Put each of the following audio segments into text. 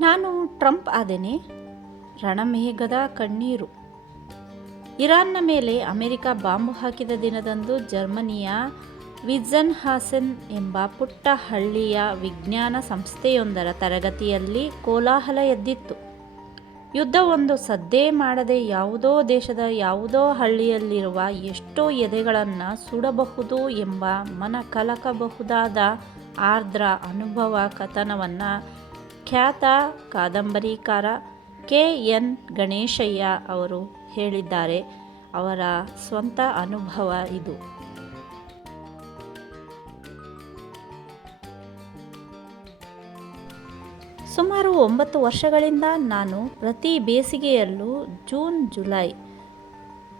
ನಾನು ಟ್ರಂಪ್ ಆದೇನೆ, ರಣಮೇಘದ ಕಣ್ಣೀರು. ಇರಾನ್ನ ಮೇಲೆ ಅಮೆರಿಕ ಬಾಂಬ್ ಹಾಕಿದ ದಿನದಂದು ಜರ್ಮನಿಯ ವಿಜನ್ ಹಾಸೆನ್ ಎಂಬ ಪುಟ್ಟ ಹಳ್ಳಿಯ ವಿಜ್ಞಾನ ಸಂಸ್ಥೆಯೊಂದರ ತರಗತಿಯಲ್ಲಿ ಕೋಲಾಹಲ ಎದ್ದಿತ್ತು. ಯುದ್ಧವೊಂದು ಸದ್ದೇ ಮಾಡದೆ ಯಾವುದೋ ದೇಶದ ಯಾವುದೋ ಹಳ್ಳಿಯಲ್ಲಿರುವ ಎಷ್ಟೋ ಎದೆಗಳನ್ನು ಸುಡಬಹುದು ಎಂಬ ಮನ ಕಲಕಬಹುದಾದ ಆರ್ದ್ರ ಅನುಭವ ಕಥನವನ್ನು ಖ್ಯಾತ ಕಾದಂಬರಿಕಾರ ಕೆ. ಎನ್. ಗಣೇಶಯ್ಯ ಅವರು ಹೇಳಿದ್ದಾರೆ. ಅವರ ಸ್ವಂತ ಅನುಭವ ಇದು. ಸುಮಾರು ಒಂಬತ್ತು ವರ್ಷಗಳಿಂದ ನಾನು ಪ್ರತಿ ಬೇಸಿಗೆಯಲ್ಲೂ ಜೂನ್, ಜುಲೈ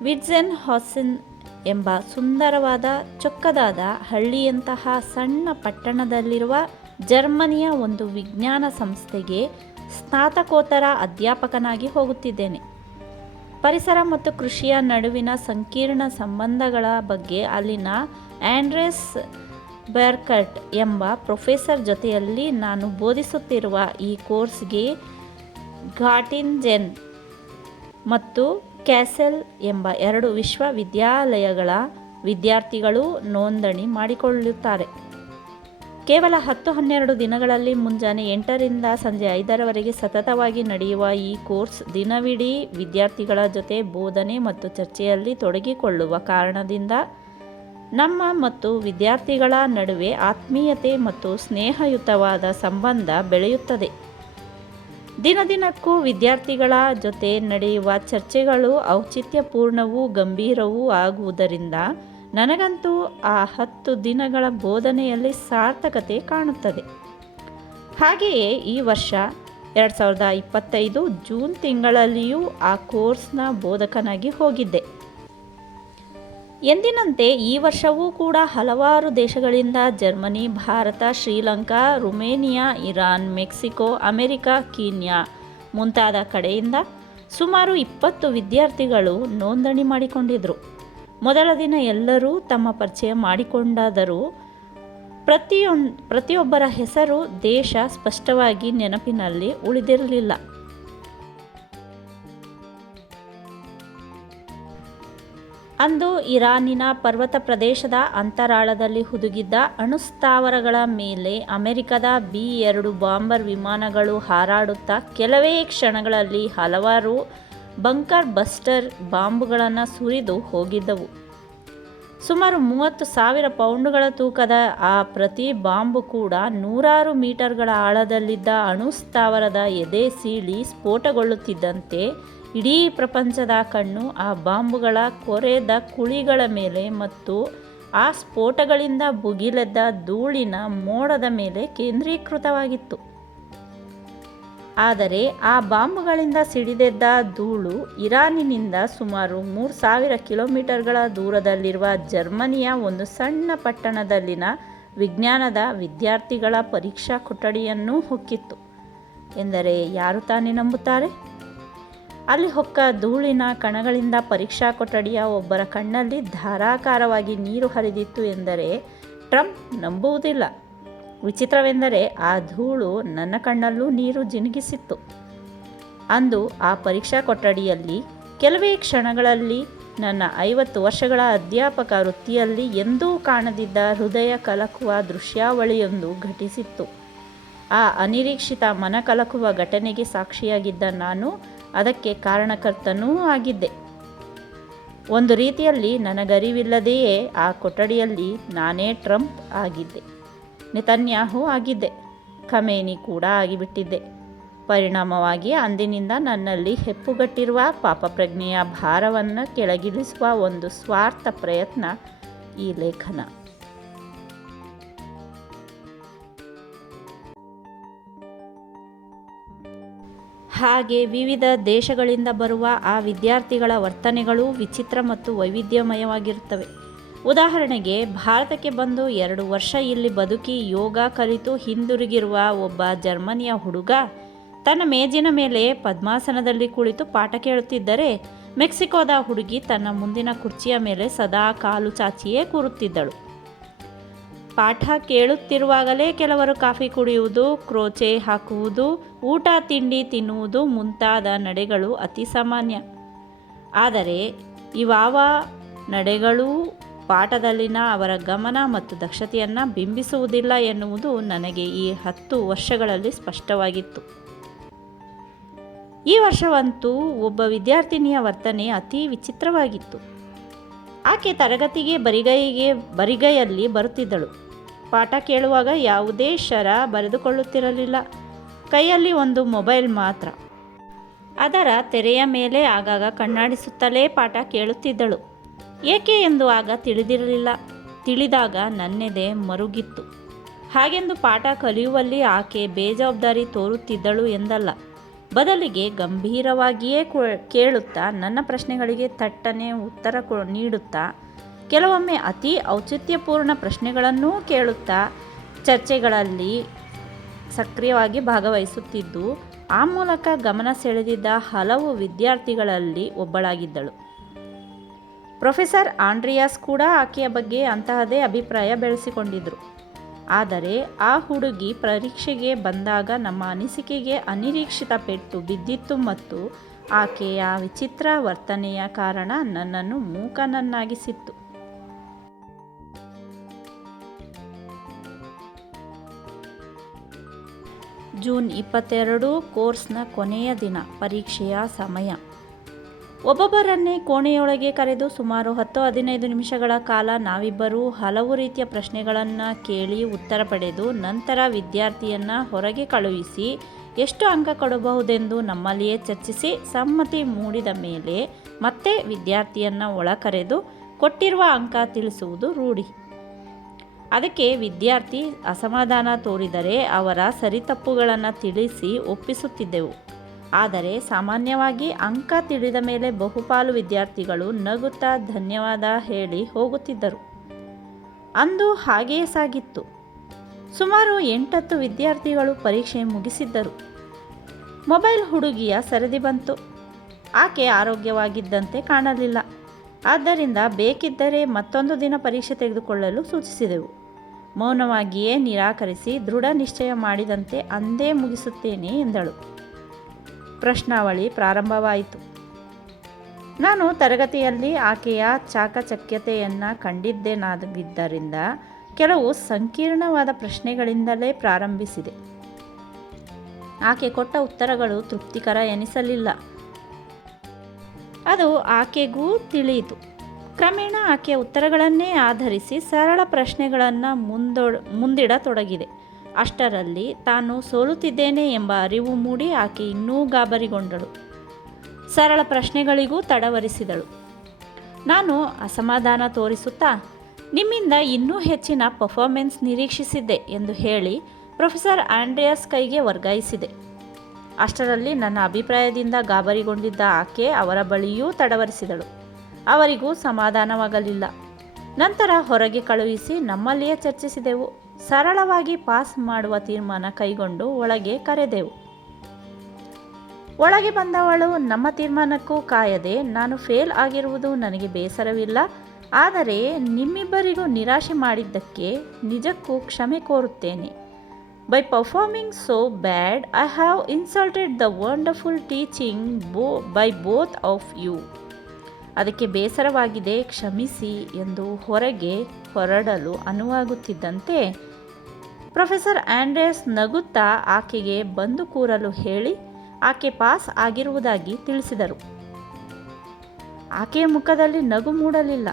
ವಿಡ್ಜೆನ್ ಹಾಸಿನ್ ಎಂಬ ಸುಂದರವಾದ ಚೊಕ್ಕದಾದ ಹಳ್ಳಿಯಂತಹ ಸಣ್ಣ ಪಟ್ಟಣದಲ್ಲಿರುವ ಜರ್ಮನಿಯ ಒಂದು ವಿಜ್ಞಾನ ಸಂಸ್ಥೆಗೆ ಸ್ನಾತಕೋತ್ತರ ಅಧ್ಯಾಪಕನಾಗಿ ಹೋಗುತ್ತಿದ್ದೇನೆ. ಪರಿಸರ ಮತ್ತು ಕೃಷಿಯ ನಡುವಿನ ಸಂಕೀರ್ಣ ಸಂಬಂಧಗಳ ಬಗ್ಗೆ ಅಲ್ಲಿನ ಆಂಡ್ರೆಸ್ ಬರ್ಕಟ್ ಎಂಬ ಪ್ರೊಫೆಸರ್ ಜೊತೆಯಲ್ಲಿ ನಾನು ಬೋಧಿಸುತ್ತಿರುವ ಈ ಕೋರ್ಸ್ಗೆ ಘಾಟಿನ್ಜೆನ್ ಮತ್ತು ಕ್ಯಾಸೆಲ್ ಎಂಬ ಎರಡು ವಿಶ್ವವಿದ್ಯಾಲಯಗಳ ವಿದ್ಯಾರ್ಥಿಗಳು ನೋಂದಣಿ ಮಾಡಿಕೊಳ್ಳುತ್ತಾರೆ. ಕೇವಲ ಹತ್ತು ಹನ್ನೆರಡು ದಿನಗಳಲ್ಲಿ ಮುಂಜಾನೆ ಎಂಟರಿಂದ ಸಂಜೆ ಐದರವರೆಗೆ ಸತತವಾಗಿ ನಡೆಯುವ ಈ ಕೋರ್ಸ್ ದಿನವಿಡೀ ವಿದ್ಯಾರ್ಥಿಗಳ ಜೊತೆ ಬೋಧನೆ ಮತ್ತು ಚರ್ಚೆಯಲ್ಲಿ ತೊಡಗಿಕೊಳ್ಳುವ ಕಾರಣದಿಂದ ನಮ್ಮ ಮತ್ತು ವಿದ್ಯಾರ್ಥಿಗಳ ನಡುವೆ ಆತ್ಮೀಯತೆ ಮತ್ತು ಸ್ನೇಹಯುತವಾದ ಸಂಬಂಧ ಬೆಳೆಯುತ್ತದೆ. ದಿನದಿನಕ್ಕೂ ವಿದ್ಯಾರ್ಥಿಗಳ ಜೊತೆ ನಡೆಯುವ ಚರ್ಚೆಗಳು ಔಚಿತ್ಯಪೂರ್ಣವೂ ಗಂಭೀರವೂ ಆಗುವುದರಿಂದ ನನಗಂತೂ ಆ ಹತ್ತು ದಿನಗಳ ಬೋಧನೆಯಲ್ಲಿ ಸಾರ್ಥಕತೆ ಕಾಣುತ್ತದೆ. ಹಾಗೆಯೇ ಈ ವರ್ಷ ಎರಡು ಸಾವಿರದ ಇಪ್ಪತ್ತೈದು ಜೂನ್ ತಿಂಗಳಲ್ಲಿಯೂ ಆ ಕೋರ್ಸ್ನ ಬೋಧಕನಾಗಿ ಹೋಗಿದ್ದೆ. ಎಂದಿನಂತೆ ಈ ವರ್ಷವೂ ಕೂಡ ಹಲವಾರು ದೇಶಗಳಿಂದ Germany, Bharat, Sri Lanka, Romania, Iran, Mexico, America, Kenya ಮುಂತಾದ ಕಡೆಯಿಂದ ಸುಮಾರು ಇಪ್ಪತ್ತು ವಿದ್ಯಾರ್ಥಿಗಳು ನೋಂದಣಿ ಮಾಡಿಕೊಂಡಿದ್ದರು ಮೊದಲ ದಿನ ಎಲ್ಲರೂ ತಮ್ಮ ಪರಿಚಯ ಮಾಡಿಕೊಂಡಾದರೂ ಪ್ರತಿಯೊಂದ್, ಪ್ರತಿಯೊಬ್ಬರ ಹೆಸರು ದೇಶ ಸ್ಪಷ್ಟವಾಗಿ ನೆನಪಿನಲ್ಲಿ ಉಳಿದಿರಲಿಲ್ಲ. ಅಂದು ಇರಾನಿನ ಪರ್ವತ ಪ್ರದೇಶದ ಅಂತರಾಳದಲ್ಲಿ ಹುದುಗಿದ್ದ ಅಣುಸ್ಥಾವರಗಳ ಮೇಲೆ ಅಮೆರಿಕದ ಬಿ ಎರಡು ಬಾಂಬರ್ ವಿಮಾನಗಳು ಹಾರಾಡುತ್ತಾ ಕೆಲವೇ ಕ್ಷಣಗಳಲ್ಲಿ ಹಲವಾರು ಬಂಕರ್ ಬಸ್ಟರ್ ಬಾಂಬುಗಳನ್ನು ಸುರಿದು ಹೋಗಿದ್ದವು. ಸುಮಾರು ಮೂವತ್ತು ಸಾವಿರ ಪೌಂಡುಗಳ ತೂಕದ ಆ ಪ್ರತಿ ಬಾಂಬು ಕೂಡ ನೂರಾರು ಮೀಟರ್ಗಳ ಆಳದಲ್ಲಿದ್ದ ಅಣುಸ್ಥಾವರದ ಎದೆ ಸೀಳಿ ಸ್ಫೋಟಗೊಳ್ಳುತ್ತಿದ್ದಂತೆ ಇಡೀ ಪ್ರಪಂಚದ ಕಣ್ಣು ಆ ಬಾಂಬುಗಳ ಕೊರೆದ ಕುಳಿಗಳ ಮೇಲೆ ಮತ್ತು ಆ ಸ್ಫೋಟಗಳಿಂದ ಭುಗಿಲೆದ್ದ ಧೂಳಿನ ಮೋಡದ ಮೇಲೆ ಕೇಂದ್ರೀಕೃತವಾಗಿತ್ತು. ಆದರೆ ಆ ಬಾಂಬುಗಳಿಂದ ಸಿಡಿದೆದ್ದ ಧೂಳು ಇರಾನಿನಿಂದ ಸುಮಾರು ಮೂರು ಸಾವಿರ ಕಿಲೋಮೀಟರ್ಗಳ ದೂರದಲ್ಲಿರುವ ಜರ್ಮನಿಯ ಒಂದು ಸಣ್ಣ ಪಟ್ಟಣದಲ್ಲಿನ ವಿಜ್ಞಾನದ ವಿದ್ಯಾರ್ಥಿಗಳ ಪರೀಕ್ಷಾ ಕೊಠಡಿಯನ್ನೂ ಹೊಕ್ಕಿತ್ತು. ಎಂದರೆ ಯಾರು ತಾನೇ ನಂಬುತ್ತಾರೆ? ಅಲ್ಲಿ ಹೊಕ್ಕ ಧೂಳಿನ ಕಣಗಳಿಂದ ಪರೀಕ್ಷಾ ಕೊಠಡಿಯ ಒಬ್ಬರ ಕಣ್ಣಲ್ಲಿ ಧಾರಾಕಾರವಾಗಿ ನೀರು ಹರಿದಿತ್ತು ಎಂದರೆ ಟ್ರಂಪ್ ನಂಬುವುದಿಲ್ಲ. ವಿಚಿತ್ರವೆಂದರೆ ಆ ಧೂಳು ನನ್ನ ಕಣ್ಣಲ್ಲೂ ನೀರು ಜಿನುಗಿಸಿತ್ತು. ಅಂದು ಆ ಪರೀಕ್ಷಾ ಕೊಠಡಿಯಲ್ಲಿ, ಕೆಲವೇ ಕ್ಷಣಗಳಲ್ಲಿ, ನನ್ನ ಐವತ್ತು ವರ್ಷಗಳ ಅಧ್ಯಾಪಕ ವೃತ್ತಿಯಲ್ಲಿ ಎಂದೂ ಕಾಣದಿದ್ದ ಹೃದಯ ಕಲಕುವ ದೃಶ್ಯಾವಳಿಯೊಂದು ಘಟಿಸಿತ್ತು. ಆ ಅನಿರೀಕ್ಷಿತ ಮನಕಲಕುವ ಘಟನೆಗೆ ಸಾಕ್ಷಿಯಾಗಿದ್ದ ನಾನು ಅದಕ್ಕೆ ಕಾರಣಕರ್ತನೂ ಆಗಿದ್ದೆ. ಒಂದು ರೀತಿಯಲ್ಲಿ ನನಗರಿವಿಲ್ಲದೆಯೇ ಆ ಕೊಠಡಿಯಲ್ಲಿ ನಾನೇ ಟ್ರಂಪ್ ಆಗಿದ್ದೆ. ನೆತನ್ಯಾಹು ಆಗಿದ್ದೆ. ಖಮೇನಿ ಕೂಡ ಆಗಿಬಿಟ್ಟಿದ್ದೆ. ಪರಿಣಾಮವಾಗಿ ಅಂದಿನಿಂದ ನನ್ನಲ್ಲಿ ಹೆಪ್ಪುಗಟ್ಟಿರುವ ಪಾಪಪ್ರಜ್ಞೆಯ ಭಾರವನ್ನು ಕೆಳಗಿಳಿಸುವ ಒಂದು ಸ್ವಾರ್ಥ ಪ್ರಯತ್ನ ಈ ಲೇಖನ. ಹಾಗೆ ವಿವಿಧ ದೇಶಗಳಿಂದ ಬರುವ ಆ ವಿದ್ಯಾರ್ಥಿಗಳ ವರ್ತನೆಗಳು ವಿಚಿತ್ರ ಮತ್ತು ವೈವಿಧ್ಯಮಯವಾಗಿರುತ್ತವೆ. ಉದಾಹರಣೆಗೆ, ಭಾರತಕ್ಕೆ ಬಂದು ಎರಡು ವರ್ಷ ಇಲ್ಲಿ ಬದುಕಿ ಯೋಗ ಕಲಿತು ಹಿಂದಿರುಗಿರುವ ಒಬ್ಬ ಜರ್ಮನಿಯ ಹುಡುಗ, ತನ್ನ ಮೇಜಿನ ಮೇಲೆ ಪದ್ಮಾಸನದಲ್ಲಿ ಕುಳಿತು ಪಾಠ ಕೇಳುತ್ತಿದ್ದರೆ, ಮೆಕ್ಸಿಕೋದ ಹುಡುಗಿ ತನ್ನ ಮುಂದಿನ ಕುರ್ಚಿಯ ಮೇಲೆ ಸದಾ ಕಾಲು ಚಾಚಿಯೇ ಕೂರುತ್ತಿದ್ದಳು. ಪಾಠ ಕೇಳುತ್ತಿರುವಾಗಲೇ ಕೆಲವರು ಕಾಫಿ ಕುಡಿಯುವುದು, ಕ್ರೋಚೆ ಹಾಕುವುದು, ಊಟ, ತಿಂಡಿ ತಿನ್ನುವುದು ಮುಂತಾದ ನಡೆಗಳು ಅತಿ ಸಾಮಾನ್ಯ. ಆದರೆ, ಇವಾವ ನಡೆಗಳೂ ಪಾಠದಲ್ಲಿನ ಅವರ ಗಮನ ಮತ್ತು ದಕ್ಷತೆಯನ್ನು ಬಿಂಬಿಸುವುದಿಲ್ಲ ಎನ್ನುವುದು ನನಗೆ ಈ ಹತ್ತು ವರ್ಷಗಳಲ್ಲಿ ಸ್ಪಷ್ಟವಾಗಿತ್ತು. ಈ ವರ್ಷವಂತೂ ಒಬ್ಬ ವಿದ್ಯಾರ್ಥಿನಿಯ ವರ್ತನೆ ಅತಿ ವಿಚಿತ್ರವಾಗಿತ್ತು. ಆಕೆ ತರಗತಿಗೆ ಬರಿಗೈಗೆ, ಬರಿಗೈಯಲ್ಲಿ ಬರುತ್ತಿದ್ದಳು. ಪಾಠ ಕೇಳುವಾಗ ಯಾವುದೇ ಶರ ಬರೆದುಕೊಳ್ಳುತ್ತಿರಲಿಲ್ಲ. ಕೈಯಲ್ಲಿ ಒಂದು ಮೊಬೈಲ್ ಮಾತ್ರ. ಅದರ ತೆರೆಯ ಮೇಲೆ ಆಗಾಗ ಕಣ್ಣಾಡಿಸುತ್ತಲೇ ಪಾಠ ಕೇಳುತ್ತಿದ್ದಳು. ಏಕೆ ಎಂದು ಆಗ ತಿಳಿದಿರಲಿಲ್ಲ. ತಿಳಿದಾಗ ನನ್ನೆದೆ ಮರುಗಿತ್ತು. ಹಾಗೆಂದು ಪಾಠ ಕಲಿಯುವಲ್ಲಿ ಆಕೆ ಬೇಜವಾಬ್ದಾರಿ ತೋರುತ್ತಿದ್ದಳು ಎಂದಲ್ಲ. ಬದಲಿಗೆ ಗಂಭೀರವಾಗಿಯೇ ಕೇಳುತ್ತಾ ನನ್ನ ಪ್ರಶ್ನೆಗಳಿಗೆ ತಟ್ಟನೆ ಉತ್ತರ ನೀಡುತ್ತಾ, ಕೆಲವೊಮ್ಮೆ ಅತಿ ಔಚಿತ್ಯಪೂರ್ಣ ಪ್ರಶ್ನೆಗಳನ್ನೂ ಕೇಳುತ್ತಾ ಚರ್ಚೆಗಳಲ್ಲಿ ಸಕ್ರಿಯವಾಗಿ ಭಾಗವಹಿಸುತ್ತಿದ್ದು, ಆ ಮೂಲಕ ಗಮನ ಸೆಳೆದಿದ್ದ ಹಲವು ವಿದ್ಯಾರ್ಥಿಗಳಲ್ಲಿ ಒಬ್ಬಳಾಗಿದ್ದಳು. ಪ್ರೊಫೆಸರ್ ಆಂಡ್ರಿಯಾಸ್ ಕೂಡ ಆಕೆಯ ಬಗ್ಗೆ ಅಂತಹದೇ ಅಭಿಪ್ರಾಯ ಬೆಳೆಸಿಕೊಂಡಿದ್ದರು ಆದರೆ ಆ ಹುಡುಗಿ ಪರೀಕ್ಷೆಗೆ ಬಂದಾಗ ನಮ್ಮ ಅನಿಸಿಕೆಗೆ ಅನಿರೀಕ್ಷಿತ ಪೆಟ್ಟು ಬಿದ್ದಿತ್ತು ಮತ್ತು ಆಕೆಯ ವಿಚಿತ್ರ ವರ್ತನೆಯ ಕಾರಣ ನನ್ನನ್ನು ಮೂಕನನ್ನಾಗಿಸಿತ್ತು. ಜೂನ್ ಇಪ್ಪತ್ತೆರಡು ಕೋರ್ಸ್ನ ಕೊನೆಯ ದಿನ ಪರೀಕ್ಷೆಯ ಸಮಯ. ಒಬ್ಬೊಬ್ಬರನ್ನೇ ಕೋಣೆಯೊಳಗೆ ಕರೆದು ಸುಮಾರು ಹತ್ತು ಹದಿನೈದು ನಿಮಿಷಗಳ ಕಾಲ ನಾವಿಬ್ಬರೂ ಹಲವು ರೀತಿಯ ಪ್ರಶ್ನೆಗಳನ್ನು ಕೇಳಿ ಉತ್ತರ ಪಡೆದು ನಂತರ ವಿದ್ಯಾರ್ಥಿಯನ್ನು ಹೊರಗೆ ಕಳುಹಿಸಿ ಎಷ್ಟು ಅಂಕ ಕೊಡಬಹುದೆಂದು ನಮ್ಮಲ್ಲಿಯೇ ಚರ್ಚಿಸಿ ಸಮ್ಮತಿ ಮೂಡಿದ ಮೇಲೆ ಮತ್ತೆ ವಿದ್ಯಾರ್ಥಿಯನ್ನು ಒಳ ಕರೆದು ಕೊಟ್ಟಿರುವ ಅಂಕ ತಿಳಿಸುವುದು ರೂಢಿ. ಅದಕ್ಕೆ ವಿದ್ಯಾರ್ಥಿ ಅಸಮಾಧಾನ ತೋರಿದರೆ ಅವರ ಸರಿತಪ್ಪುಗಳನ್ನು ತಿಳಿಸಿ ಒಪ್ಪಿಸುತ್ತಿದ್ದೆವು. ಆದರೆ ಸಾಮಾನ್ಯವಾಗಿ ಅಂಕ ತಿಳಿದ ಮೇಲೆ ಬಹುಪಾಲು ವಿದ್ಯಾರ್ಥಿಗಳು ನಗುತ್ತಾ ಧನ್ಯವಾದ ಹೇಳಿ ಹೋಗುತ್ತಿದ್ದರು. ಅಂದು ಹಾಗೆಯೇ ಸಾಗಿತ್ತು. ಸುಮಾರು ಎಂಟತ್ತು ವಿದ್ಯಾರ್ಥಿಗಳು ಪರೀಕ್ಷೆ ಮುಗಿಸಿದ್ದರು. ಮೊಬೈಲ್ ಹುಡುಗಿಯ ಸರದಿ ಬಂತು. ಆಕೆ ಆರೋಗ್ಯವಾಗಿದ್ದಂತೆ ಕಾಣಲಿಲ್ಲ. ಆದ್ದರಿಂದ ಬೇಕಿದ್ದರೆ ಮತ್ತೊಂದು ದಿನ ಪರೀಕ್ಷೆ ತೆಗೆದುಕೊಳ್ಳಲು ಸೂಚಿಸಿದೆವು. ಮೌನವಾಗಿಯೇ ನಿರಾಕರಿಸಿ ದೃಢ ನಿಶ್ಚಯ ಮಾಡಿದಂತೆ ಅಂದೇ ಮುಗಿಸುತ್ತೇನೆ ಎಂದಳು. ಪ್ರಶ್ನಾವಳಿ ಪ್ರಾರಂಭವಾಯಿತು. ನಾನು ತರಗತಿಯಲ್ಲಿ ಆಕೆಯ ಚಾಕಚಕ್ಯತೆಯನ್ನು ಕಂಡಿದ್ದೇನಾಗಿದ್ದರಿಂದ ಕೆಲವು ಸಂಕೀರ್ಣವಾದ ಪ್ರಶ್ನೆಗಳಿಂದಲೇ ಪ್ರಾರಂಭಿಸಿದೆ. ಆಕೆ ಕೊಟ್ಟ ಉತ್ತರಗಳು ತೃಪ್ತಿಕರ ಎನಿಸಲಿಲ್ಲ. ಅದು ಆಕೆಗೂ ತಿಳಿಯಿತು. ಕ್ರಮೇಣ ಆಕೆಯ ಉತ್ತರಗಳನ್ನೇ ಆಧರಿಸಿ ಸರಳ ಪ್ರಶ್ನೆಗಳನ್ನು ಮುಂದೊ, ಮುಂದಿಡತೊಡಗಿದೆ. ಅಷ್ಟರಲ್ಲಿ ತಾನು ಸೋಲುತ್ತಿದ್ದೇನೆ ಎಂಬ ಅರಿವು ಮೂಡಿ ಆಕೆ ಇನ್ನೂ ಗಾಬರಿಗೊಂಡಳು. ಸರಳ ಪ್ರಶ್ನೆಗಳಿಗೂ ತಡವರಿಸಿದಳು. ನಾನು ಅಸಮಾಧಾನ ತೋರಿಸುತ್ತಾ, ನಿಮ್ಮಿಂದ ಇನ್ನೂ ಹೆಚ್ಚಿನ ಪರ್ಫಾರ್ಮೆನ್ಸ್ ನಿರೀಕ್ಷಿಸಿದ್ದೆ ಎಂದು ಹೇಳಿ ಪ್ರೊಫೆಸರ್ ಆಂಡ್ರಿಯಾಸ್ ಕೈಗೆ ವರ್ಗಾಯಿಸಿದೆ. ಅಷ್ಟರಲ್ಲಿ ನನ್ನ ಅಭಿಪ್ರಾಯದಿಂದ ಗಾಬರಿಗೊಂಡಿದ್ದ ಆಕೆ ಅವರ ಬಳಿಯೂ ತಡವರಿಸಿದಳು. ಅವರಿಗೂ ಸಮಾಧಾನವಾಗಲಿಲ್ಲ. ನಂತರ ಹೊರಗೆ ಕಳುಹಿಸಿ ನಮ್ಮಲ್ಲಿಯೇ ಚರ್ಚಿಸಿದೆವು. ಸರಳವಾಗಿ ಪಾಸ್ ಮಾಡುವ ತೀರ್ಮಾನ ಕೈಗೊಂಡು ಒಳಗೆ ಕರೆದೆವು. ಒಳಗೆ ಬಂದವಳು, ನಮ್ಮ ತೀರ್ಮಾನಕ್ಕೂ ಕಾಯದೆ, ನಾನು ಫೇಲ್ ಆಗಿರುವುದು ನನಗೆ ಬೇಸರವಿಲ್ಲ, ಆದರೆ ನಿಮ್ಮಿಬ್ಬರಿಗೂ ನಿರಾಶೆ ಮಾಡಿದ್ದಕ್ಕೆ ನಿಜಕ್ಕೂ ಕ್ಷಮೆ ಕೋರುತ್ತೇನೆ. By performing so bad I have insulted the wonderful teaching ಬೋ ಬೈ ಬೋತ್ ಆಫ್ ಯು ಅದಕ್ಕೆ ಬೇಸರವಾಗಿದೆ, ಕ್ಷಮಿಸಿ ಎಂದು ಹೊರಗೆ ಹೊರಡಲು ಅನುವಾಗುತ್ತಿದ್ದಂತೆ ಪ್ರೊಫೆಸರ್ ಆಂಡ್ರೇಸ್ ನಗುತ್ತಾ ಆಕೆಗೆ ಬಂದು ಕೂರಲು ಹೇಳಿ ಆಕೆ ಪಾಸ್ ಆಗಿರುವುದಾಗಿ ತಿಳಿಸಿದರು. ಆಕೆಯ ಮುಖದಲ್ಲಿ ನಗು ಮೂಡಲಿಲ್ಲ.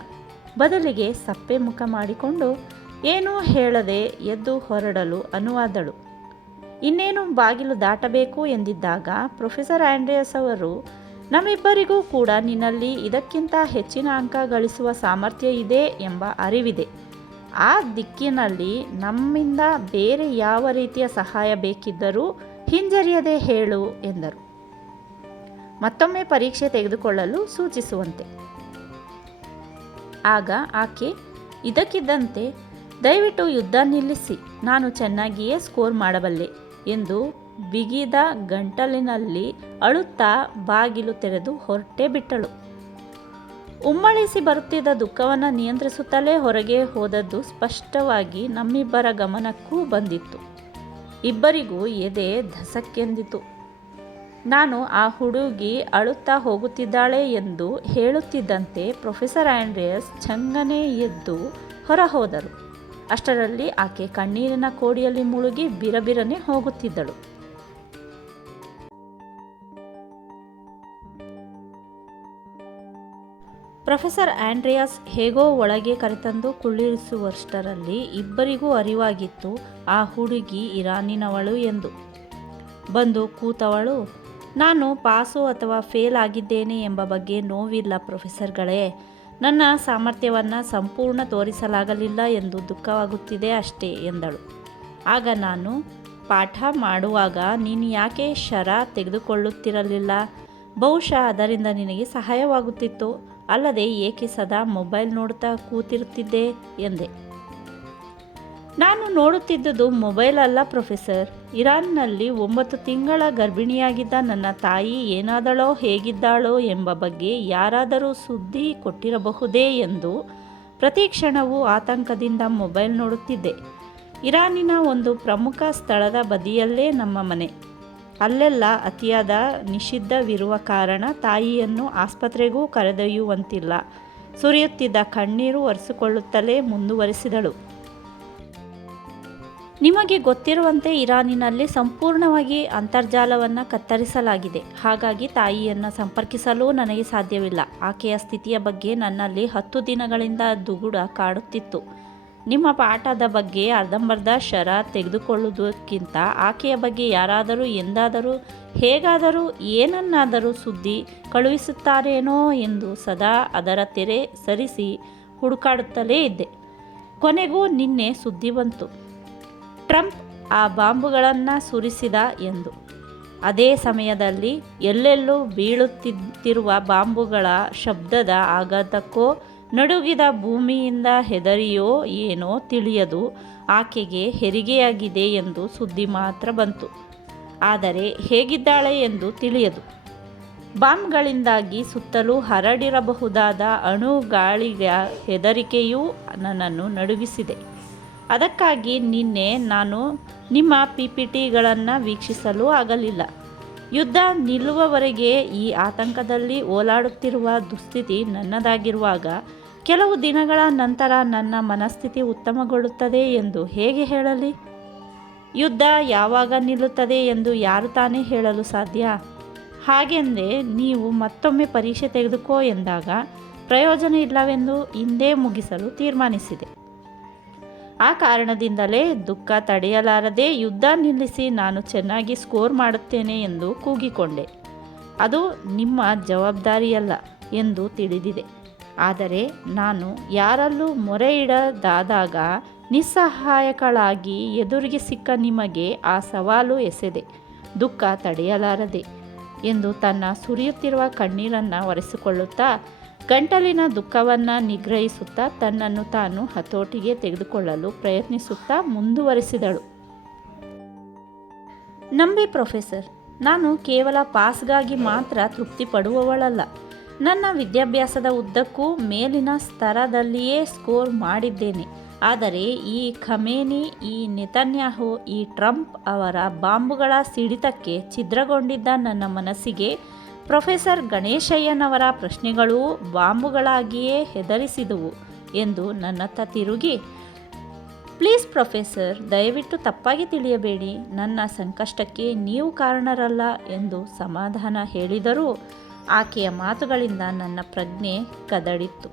ಬದಲಿಗೆ ಸಪ್ಪೆ ಮುಖ ಮಾಡಿಕೊಂಡು ಏನೂ ಹೇಳದೆ ಎದ್ದು ಹೊರಡಲು ಅನುವಾದಳು. ಇನ್ನೇನು ಬಾಗಿಲು ದಾಟಬೇಕು ಎಂದಿದ್ದಾಗ ಪ್ರೊಫೆಸರ್ ಆಂಡ್ರಿಯಸ್ ಅವರು, ನಮ್ಮಿಬ್ಬರಿಗೂ ಕೂಡ ನಿನ್ನಲ್ಲಿ ಇದಕ್ಕಿಂತ ಹೆಚ್ಚಿನ ಅಂಕ ಗಳಿಸುವ ಸಾಮರ್ಥ್ಯ ಇದೆ ಎಂಬ ಅರಿವಿದೆ. ಆ ದಿಕ್ಕಿನಲ್ಲಿ ನಮ್ಮಿಂದ ಬೇರೆ ಯಾವ ರೀತಿಯ ಸಹಾಯ ಬೇಕಿದ್ದರೂ ಹಿಂಜರಿಯದೆ ಹೇಳು ಎಂದರು. ಮತ್ತೊಮ್ಮೆ ಪರೀಕ್ಷೆ ತೆಗೆದುಕೊಳ್ಳಲು ಸೂಚಿಸುವಂತೆ. ಆಗ ಆಕೆ, ಇದಕ್ಕಿದ್ದಂತೆ, ದಯವಿಟ್ಟು ಯುದ್ಧ ನಿಲ್ಲಿಸಿ, ನಾನು ಚೆನ್ನಾಗಿಯೇ ಸ್ಕೋರ್ ಮಾಡಬಲ್ಲೆ ಎಂದು ಬಿಗಿದ ಗಂಟಲಿನಲ್ಲಿ ಅಳುತ್ತಾ ಬಾಗಿಲು ತೆರೆದು ಹೊರಟೇ ಬಿಟ್ಟಳು. ಉಮ್ಮಳಿಸಿ ಬರುತ್ತಿದ್ದ ದುಃಖವನ್ನು ನಿಯಂತ್ರಿಸುತ್ತಲೇ ಹೊರಗೆ ಹೋದದ್ದು ಸ್ಪಷ್ಟವಾಗಿ ನಮ್ಮಿಬ್ಬರ ಗಮನಕ್ಕೂ ಬಂದಿತ್ತು. ಇಬ್ಬರಿಗೂ ಎದೆ ಧಸಕ್ಕೆಂದಿತು. ನಾನು ಆ ಹುಡುಗಿ ಅಳುತ್ತಾ ಹೋಗುತ್ತಿದ್ದಾಳೆ ಎಂದು ಹೇಳುತ್ತಿದ್ದಂತೆ ಪ್ರೊಫೆಸರ್ ಆ್ಯಂಡ್ರಿಯಸ್ ಚಂಗನೆ ಎದ್ದು ಹೊರಹೋದರು. ಅಷ್ಟರಲ್ಲಿ ಆಕೆ ಕಣ್ಣೀರಿನ ಕೋಡಿಯಲ್ಲಿ ಮುಳುಗಿ ಬಿರಬಿರನೆ ಹೋಗುತ್ತಿದ್ದಳು. ಪ್ರೊಫೆಸರ್ ಆಂಡ್ರಿಯಾಸ್ ಹೇಗೋ ಒಳಗೆ ಕರೆತಂದು ಕುಳ್ಳಿರಿಸುವಷ್ಟರಲ್ಲಿ ಇಬ್ಬರಿಗೂ ಅರಿವಾಗಿತ್ತು ಆ ಹುಡುಗಿ ಇರಾನಿನವಳು ಎಂದು. ಬಂದು ಕೂತವಳು, ನಾನು ಪಾಸು ಅಥವಾ ಫೇಲ್ ಆಗಿದ್ದೇನೆ ಎಂಬ ಬಗ್ಗೆ ನೋವಿಲ್ಲ ಪ್ರೊಫೆಸರ್ಗಳೇ. ನನ್ನ ಸಾಮರ್ಥ್ಯವನ್ನು ಸಂಪೂರ್ಣ ತೋರಿಸಲಾಗಲಿಲ್ಲ ಎಂದು ದುಃಖವಾಗುತ್ತಿದೆ ಅಷ್ಟೇ, ಎಂದಳು. ಆಗ ನಾನು, ಪಾಠ ಮಾಡುವಾಗ ನೀನು ಯಾಕೆ ಶರ ತೆಗೆದುಕೊಳ್ಳುತ್ತಿರಲಿಲ್ಲ? ಬಹುಶಃ ಅದರಿಂದ ನಿನಗೆ ಸಹಾಯವಾಗುತ್ತಿತ್ತು. ಅಲ್ಲದೆ ಏಕೆ ಸದಾ ಮೊಬೈಲ್ ನೋಡ್ತಾ ಕೂತಿರುತ್ತಿದ್ದೆ ಎಂದೆ. ನಾನು ನೋಡುತ್ತಿದ್ದುದು ಮೊಬೈಲ್ ಅಲ್ಲ ಪ್ರೊಫೆಸರ್. ಇರಾನ್ನಲ್ಲಿ ಒಂಬತ್ತು ತಿಂಗಳ ಗರ್ಭಿಣಿಯಾಗಿದ್ದ ನನ್ನ ತಾಯಿ ಏನಾದಳೋ ಹೇಗಿದ್ದಾಳೋ ಎಂಬ ಬಗ್ಗೆ ಯಾರಾದರೂ ಸುದ್ದಿ ಕೊಟ್ಟಿರಬಹುದೇ ಎಂದು ಪ್ರತಿ ಕ್ಷಣವೂ ಆತಂಕದಿಂದ ಮೊಬೈಲ್ ನೋಡುತ್ತಿದ್ದೆ. ಇರಾನಿನ ಒಂದು ಪ್ರಮುಖ ಸ್ಥಳದ ಬದಿಯಲ್ಲೇ ನಮ್ಮ ಮನೆ. ಅಲ್ಲೆಲ್ಲ ಅತಿಯಾದ ನಿಷಿದ್ಧವಿರುವ ಕಾರಣ ತಾಯಿಯನ್ನು ಆಸ್ಪತ್ರೆಗೂ ಕರೆದೊಯ್ಯುವಂತಿಲ್ಲ. ಸುರಿಯುತ್ತಿದ್ದ ಕಣ್ಣೀರು ಒರೆಸಿಕೊಳ್ಳುತ್ತಲೇ ಮುಂದುವರೆಸಿದಳು. ನಿಮಗೆ ಗೊತ್ತಿರುವಂತೆ ಇರಾನಿನಲ್ಲಿ ಸಂಪೂರ್ಣವಾಗಿ ಅಂತರ್ಜಾಲವನ್ನು ಕತ್ತರಿಸಲಾಗಿದೆ. ಹಾಗಾಗಿ ತಾಯಿಯನ್ನು ಸಂಪರ್ಕಿಸಲು ನನಗೆ ಸಾಧ್ಯವಿಲ್ಲ. ಆಕೆಯ ಸ್ಥಿತಿಯ ಬಗ್ಗೆ ನನ್ನಲ್ಲಿ ಹತ್ತು ದಿನಗಳಿಂದ ದುಗುಡ ಕಾಡುತ್ತಿತ್ತು. ನಿಮ್ಮ ಪಾಠದ ಬಗ್ಗೆ ಅರ್ಧಂಬರ್ಧ ಶರ ತೆಗೆದುಕೊಳ್ಳುವುದಕ್ಕಿಂತ ಆಕೆಯ ಬಗ್ಗೆ ಯಾರಾದರೂ ಎಂದಾದರೂ, ಹೇಗಾದರೂ, ಏನನ್ನಾದರೂ ಸುದ್ದಿ ಕಳುಹಿಸುತ್ತಾರೇನೋ ಎಂದು ಸದಾ ಅದರ ತೆರೆ ಸರಿಸಿ ಹುಡುಕಾಡುತ್ತಲೇ ಇದ್ದೆ. ಕೊನೆಗೂ ನಿನ್ನೆ ಸುದ್ದಿ ಬಂತು. ಟ್ರಂಪ್ ಆ ಬಾಂಬುಗಳನ್ನು ಸುರಿಸಿದ ಎಂದು. ಅದೇ ಸಮಯದಲ್ಲಿ ಎಲ್ಲೆಲ್ಲೂ ಬೀಳುತ್ತಿರುವ ಬಾಂಬುಗಳ ಶಬ್ದದ ಆಘಾತಕ್ಕೋ ನಡುಗಿದ ಭೂಮಿಯಿಂದ ಹೆದರಿಯೋ ಏನೋ ತಿಳಿಯದು, ಆಕೆಗೆ ಹೆರಿಗೆಯಾಗಿದೆ ಎಂದು ಸುದ್ದಿ ಮಾತ್ರ ಬಂತು. ಆದರೆ ಹೇಗಿದ್ದಾಳೆ ಎಂದು ತಿಳಿಯದು. ಬಾಂಬ್ಗಳಿಂದಾಗಿ ಸುತ್ತಲೂ ಹರಡಿರಬಹುದಾದ ಅಣು ಗಾಳಿಯ ಹೆದರಿಕೆಯೂ ನನ್ನನ್ನು ನಡುಗಿಸಿದೆ. ಅದಕ್ಕಾಗಿ ನಿನ್ನೆ ನಾನು ನಿಮ್ಮ ಪಿ ಪಿ ಟಿಗಳನ್ನು ವೀಕ್ಷಿಸಲು ಆಗಲಿಲ್ಲ. ಯುದ್ಧ ನಿಲ್ಲುವವರೆಗೆ ಈ ಆತಂಕದಲ್ಲಿ ಓಲಾಡುತ್ತಿರುವ ದುಸ್ಥಿತಿ ನನ್ನದಾಗಿರುವಾಗ ಕೆಲವು ದಿನಗಳ ನಂತರ ನನ್ನ ಮನಸ್ಥಿತಿ ಉತ್ತಮಗೊಳ್ಳುತ್ತದೆ ಎಂದು ಹೇಗೆ ಹೇಳಲಿ? ಯುದ್ಧ ಯಾವಾಗ ನಿಲ್ಲುತ್ತದೆ ಎಂದು ಯಾರು ತಾನೇ ಹೇಳಲು ಸಾಧ್ಯ? ಹಾಗೆಂದೇ ನೀವು ಮತ್ತೊಮ್ಮೆ ಪರೀಕ್ಷೆ ತೆಗೆದುಕೋ ಎಂದಾಗ ಪ್ರಯೋಜನ ಇಲ್ಲವೆಂದು ಹಿಂದೆ ಮುಗಿಸಲು ತೀರ್ಮಾನಿಸಿದೆ. ಆ ಕಾರಣದಿಂದಲೇ ದುಃಖ ತಡೆಯಲಾರದೆ ಯುದ್ಧ ನಿಲ್ಲಿಸಿ ನಾನು ಚೆನ್ನಾಗಿ ಸ್ಕೋರ್ ಮಾಡುತ್ತೇನೆ ಎಂದು ಕೂಗಿಕೊಂಡೆ. ಅದು ನಿಮ್ಮ ಜವಾಬ್ದಾರಿಯಲ್ಲ ಎಂದು ತಿಳಿದಿದೆ. ಆದರೆ ನಾನು ಯಾರಲ್ಲೂ ಮೊರೆ ಇಡದಾದಾಗ ನಿಸ್ಸಹಾಯಕಳಾಗಿ ಎದುರಿಗೆ ಸಿಕ್ಕ ನಿಮಗೆ ಆ ಸವಾಲು ಎಸೆದೆ. ದುಃಖ ತಡೆಯಲಾರದೆ ಎಂದು ತನ್ನ ಸುರಿಯುತ್ತಿರುವ ಕಣ್ಣೀರನ್ನು ಒರೆಸಿಕೊಳ್ಳುತ್ತಾ ಗಂಟಲಿನ ದುಃಖವನ್ನು ನಿಗ್ರಹಿಸುತ್ತಾ ತನ್ನನ್ನು ತಾನು ಹತೋಟಿಗೆ ತೆಗೆದುಕೊಳ್ಳಲು ಪ್ರಯತ್ನಿಸುತ್ತಾ ಮುಂದುವರಿಸಿದಳು. ನಂಬಿ ಪ್ರೊಫೆಸರ್, ನಾನು ಕೇವಲ ಪಾಸ್ಗಾಗಿ ಮಾತ್ರ ತೃಪ್ತಿ ಪಡುವವಳಲ್ಲ ನನ್ನ ವಿದ್ಯಾಭ್ಯಾಸದ ಉದ್ದಕ್ಕೂ ಮೇಲಿನ ಸ್ತರದಲ್ಲಿಯೇ ಸ್ಕೋರ್ ಮಾಡಿದ್ದೇನೆ. ಆದರೆ ಈ ಖಮೇನಿ, ಈ ನೆತನ್ಯಾಹು, ಈ ಟ್ರಂಪ್ ಅವರ ಬಾಂಬುಗಳ ಸಿಡಿತಕ್ಕೆ ಛಿದ್ರಗೊಂಡಿದ್ದ ನನ್ನ ಮನಸ್ಸಿಗೆ ಪ್ರೊಫೆಸರ್ ಗಣೇಶಯ್ಯನವರ ಪ್ರಶ್ನೆಗಳು ಬಾಂಬುಗಳಾಗಿಯೇ ಹೆದರಿಸಿದುವು ಎಂದು ನನ್ನತ್ತ ತಿರುಗಿ, ಪ್ಲೀಸ್ ಪ್ರೊಫೆಸರ್, ದಯವಿಟ್ಟು ತಪ್ಪಾಗಿ ತಿಳಿಯಬೇಡಿ. ನನ್ನ ಸಂಕಷ್ಟಕ್ಕೆ ನೀವು ಕಾರಣರಲ್ಲ ಎಂದು ಸಮಾಧಾನ ಹೇಳಿದರೂ ಆಕೆಯ ಮಾತುಗಳಿಂದ ನನ್ನ ಪ್ರಜ್ಞೆ ಕದಡಿತ್ತು.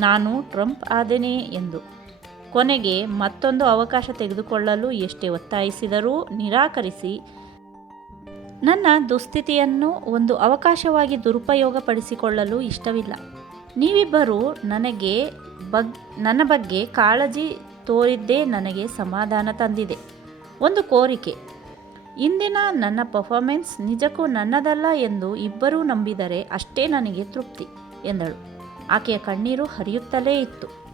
ನಾನು ಟ್ರಂಪ್ ಆದೇನೆ ಎಂದು. ಕೊನೆಗೆ ಮತ್ತೊಂದು ಅವಕಾಶ ತೆಗೆದುಕೊಳ್ಳಲು ಎಷ್ಟೇ ಒತ್ತಾಯಿಸಿದರೂ ನಿರಾಕರಿಸಿ ನನ್ನ ದುಸ್ಥಿತಿಯನ್ನು ಒಂದು ಅವಕಾಶವಾಗಿ ದುರುಪಯೋಗಪಡಿಸಿಕೊಳ್ಳಲು ಇಷ್ಟವಿಲ್ಲ. ನೀವಿಬ್ಬರೂ ನನಗೆ ಬಗ್, ನನ್ನ ಬಗ್ಗೆ ಕಾಳಜಿ ತೋರಿದ್ದೇ ನನಗೆ ಸಮಾಧಾನ ತಂದಿದೆ. ಒಂದು ಕೋರಿಕೆ. ಇಂದಿನ ನನ್ನ ಪರ್ಫಾರ್ಮೆನ್ಸ್ ನಿಜಕ್ಕೂ ನನ್ನದಲ್ಲ ಎಂದು ಇಬ್ಬರೂ ನಂಬಿದರೆ ಅಷ್ಟೇ ನನಗೆ ತೃಪ್ತಿ, ಎಂದಳು. ಆಕೆಯ ಕಣ್ಣೀರು ಹರಿಯುತ್ತಲೇ ಇತ್ತು.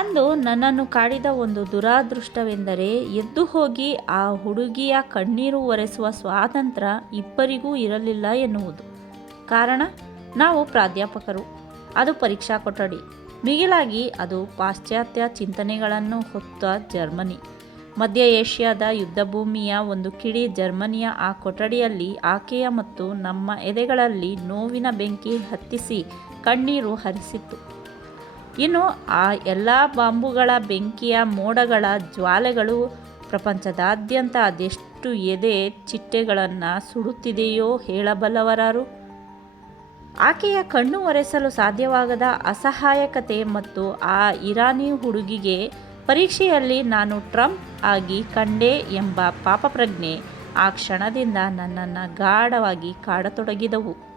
ಅಂದು ನನ್ನನ್ನು ಕಾಡಿದ ಒಂದು ದುರಾದೃಷ್ಟವೆಂದರೆ ಎದ್ದು ಹೋಗಿ ಆ ಹುಡುಗಿಯ ಕಣ್ಣೀರು ಒರೆಸುವ ಸ್ವಾತಂತ್ರ್ಯ ಇಬ್ಬರಿಗೂ ಇರಲಿಲ್ಲ ಎನ್ನುವುದು. ಕಾರಣ, ನಾವು ಪ್ರಾಧ್ಯಾಪಕರು. ಅದು ಪರೀಕ್ಷಾ ಕೊಠಡಿ. ಮಿಗಿಲಾಗಿ ಅದು ಪಾಶ್ಚಾತ್ಯ ಚಿಂತನೆಗಳನ್ನು ಹೊತ್ತ ಜರ್ಮನಿ. ಮಧ್ಯ ಏಷ್ಯಾದ ಯುದ್ಧಭೂಮಿಯ ಒಂದು ಕಿಡಿ ಜರ್ಮನಿಯ ಆ ಕೊಠಡಿಯಲ್ಲಿ ಆಕೆಯ ಮತ್ತು ನಮ್ಮ ಎದೆಗಳಲ್ಲಿ ನೋವಿನ ಬೆಂಕಿ ಹತ್ತಿಸಿ ಕಣ್ಣೀರು ಹರಿಸಿತ್ತು. ಇನ್ನು ಆ ಎಲ್ಲ ಬಾಂಬುಗಳ ಬೆಂಕಿಯ ಮೋಡಗಳ ಜ್ವಾಲೆಗಳು ಪ್ರಪಂಚದಾದ್ಯಂತ ಅದೆಷ್ಟು ಎದೆ ಚಿಟ್ಟೆಗಳನ್ನು ಸುಡುತ್ತಿದೆಯೋ ಹೇಳಬಲ್ಲವರಾರು. ಆಕೆಯ ಕಣ್ಣು ಒರೆಸಲು ಸಾಧ್ಯವಾಗದ ಅಸಹಾಯಕತೆ ಮತ್ತು ಆ ಇರಾನಿ ಹುಡುಗಿಗೆ ಪರೀಕ್ಷೆಯಲ್ಲಿ ನಾನು ಟ್ರಂಪ್ ಆಗಿ ಕಂಡೆ ಎಂಬ ಪಾಪಪ್ರಜ್ಞೆ ಆ ಕ್ಷಣದಿಂದ ನನ್ನನ್ನು ಗಾಢವಾಗಿ ಕಾಡತೊಡಗಿದವು.